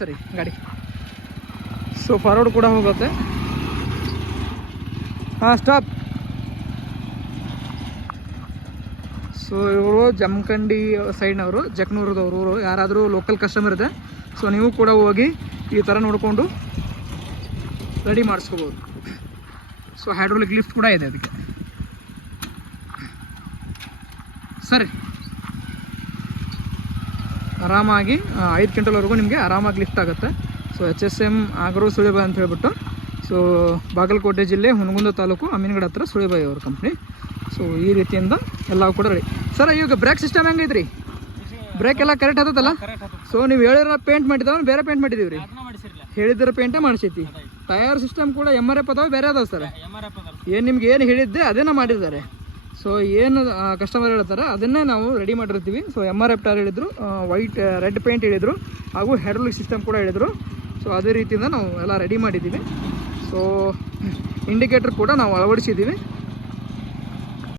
ಸರಿ ಗಾಡಿ so forward ಕೂಡ ಹೋಗುತ್ತೆ. ಹಾಂ ಸ್ಟಾಪ್. ಸೊ ಇವರು ಜಮಖಂಡಿ ಸೈಡ್ನವರು, ಜಕ್ನೂರದವರು ಯಾರಾದರೂ ಲೋಕಲ್ ಕಸ್ಟಮರ್ ಇದೆ. ಸೊ ನೀವು ಕೂಡ ಹೋಗಿ ಈ ಥರ ನೋಡಿಕೊಂಡು ರೆಡಿ ಮಾಡಿಸ್ಕೋಬೋದು. ಸೊ ಹೈಡ್ರೋಲಿಕ್ ಲಿಫ್ಟ್ ಕೂಡ ಇದೆ ಅದಕ್ಕೆ. ಸರಿ ಆರಾಮಾಗಿ 5 ಕ್ವಿಂಟಲ್ವರೆಗೂ ನಿಮಗೆ ಆರಾಮಾಗಿ ಲಿಫ್ಟ್ ಆಗುತ್ತೆ. ಸೊ HSM ಆಗ್ರೋ ಸುಳಿಬಾಯಿ ಅಂತ ಹೇಳ್ಬಿಟ್ಟು, ಸೊ ಬಾಗಲಕೋಟೆ ಜಿಲ್ಲೆ ಹುನಗುಂದ ತಾಲೂಕು ಅಮೀನ್ಗಡ ಹತ್ರ ಸುಳಿಬಾಯಿ ಅವ್ರ ಕಂಪ್ನಿ. ಸೊ ಈ ರೀತಿಯಿಂದ ಎಲ್ಲ ಕೂಡ ರೆಡಿ. ಸರ್ ಈಗ ಬ್ರೇಕ್ ಸಿಸ್ಟಮ್ ಹೆಂಗೈತ್ರಿ? ಬ್ರೇಕ್ ಎಲ್ಲ ಕರೆಕ್ಟ್ ಹತ್ತಲ್ಲ? ಸೊ ನೀವು ಹೇಳಿರೋ ಪೇಂಟ್ ಮಾಡಿದಾವ ಬೇರೆ ಪೇಂಟ್ ಮಾಡಿದೀವಿ ರೀ? ಹೇಳಿದ್ರೆ ಪೇಂಟೇ ಮಾಡಿಸೈತಿ. ಟಯರ್ ಸಿಸ್ಟಮ್ ಕೂಡ MRF ಅದಾವೆ, ಬೇರೆ ಅದಾವೆ ಸರ್? ಏನು ನಿಮ್ಗೆ ಏನು ಹೇಳಿದ್ದೆ ಅದೇನ ಮಾಡಿದ್ದಾರೆ. ಸೊ ಏನು ಕಸ್ಟಮರ್ ಹೇಳ್ತಾರೆ ಅದನ್ನೇ ನಾವು ರೆಡಿ ಮಾಡಿರ್ತೀವಿ. ಸೊ MRF ಟೈರ್ ಹೇಳಿದರು, ವೈಟ್ ರೆಡ್ ಪೇಂಟ್ ಹೇಳಿದರು, ಹಾಗೂ ಹೈಡ್ರೋಲಿಕ್ ಸಿಸ್ಟಮ್ ಕೂಡ ಹೇಳಿದರು. ಸೊ ಅದೇ ರೀತಿಯಿಂದ ನಾವು ಎಲ್ಲ ರೆಡಿ ಮಾಡಿದ್ದೀವಿ. ಸೊ ಇಂಡಿಕೇಟರ್ ಕೂಡ ನಾವು ಅಳವಡಿಸಿದ್ದೀವಿ.